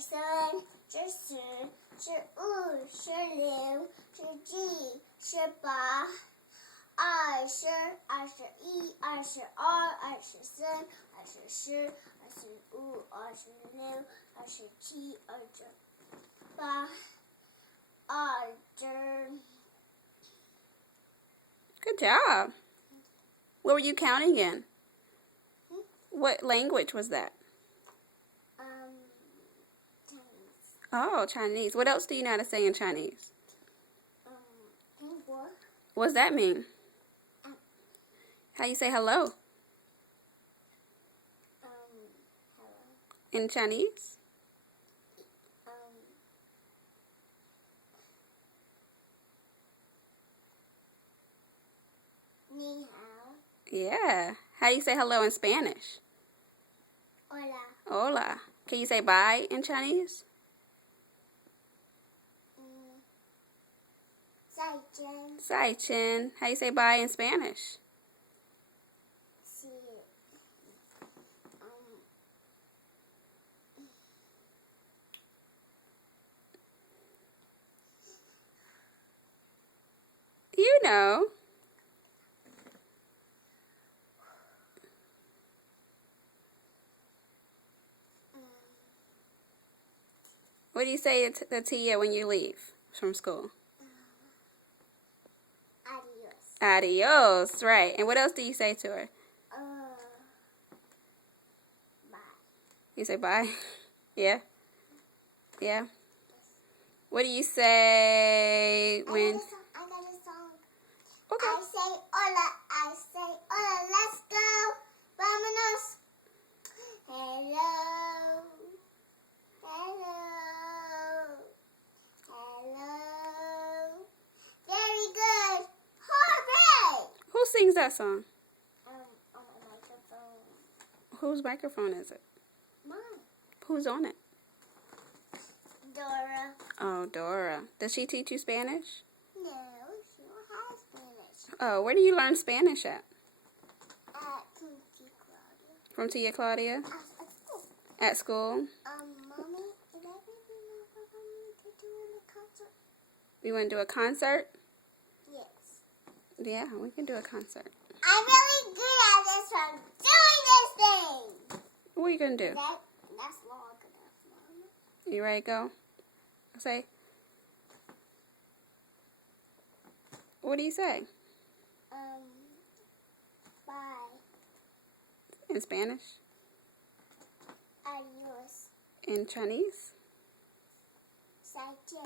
3、10、15、16、17、18、20、21、22、23、24、25、26、27、28、29. Good job. What were you counting in? What language was that? Chinese. Oh, Chinese. What else do you know how to say in Chinese? 苹果. What does that mean? How you say hello? Hello. In Chinese? 你好. Yeah. How do you say hello in Spanish? Hola. Hola. Can you say bye in Chinese? 再见. Sai Chen. How you say bye in Spanish? Sí. You know. What do you say to Tia when you leave from school? Adiós. Adios, right. And what else do you say to her? Bye. You say bye? Yeah? Yeah? What do you say when... I got a song. Okay. I say hola, let's go. Vámonos. Hello. Hello. Hello. Very good. Hooray! Who sings that song? On my microphone. Whose microphone is it? Mine. Who's on it? Dora. Oh, Dora. Does she teach you Spanish? No, she don't have Spanish. Oh, where do you learn Spanish at? At Tia Claudia. From Tia Claudia? At school. At school? Mommy, is that maybe enough for me to do in the concert? You want to do a concert? Yes. Yeah, we can do a concert. I'm really good at this from doing this thing. What are you going to do? That's long enough, Mom. You ready to go? Say. What do you say? Bye. In Spanish? Adios. In Chinese? 再见.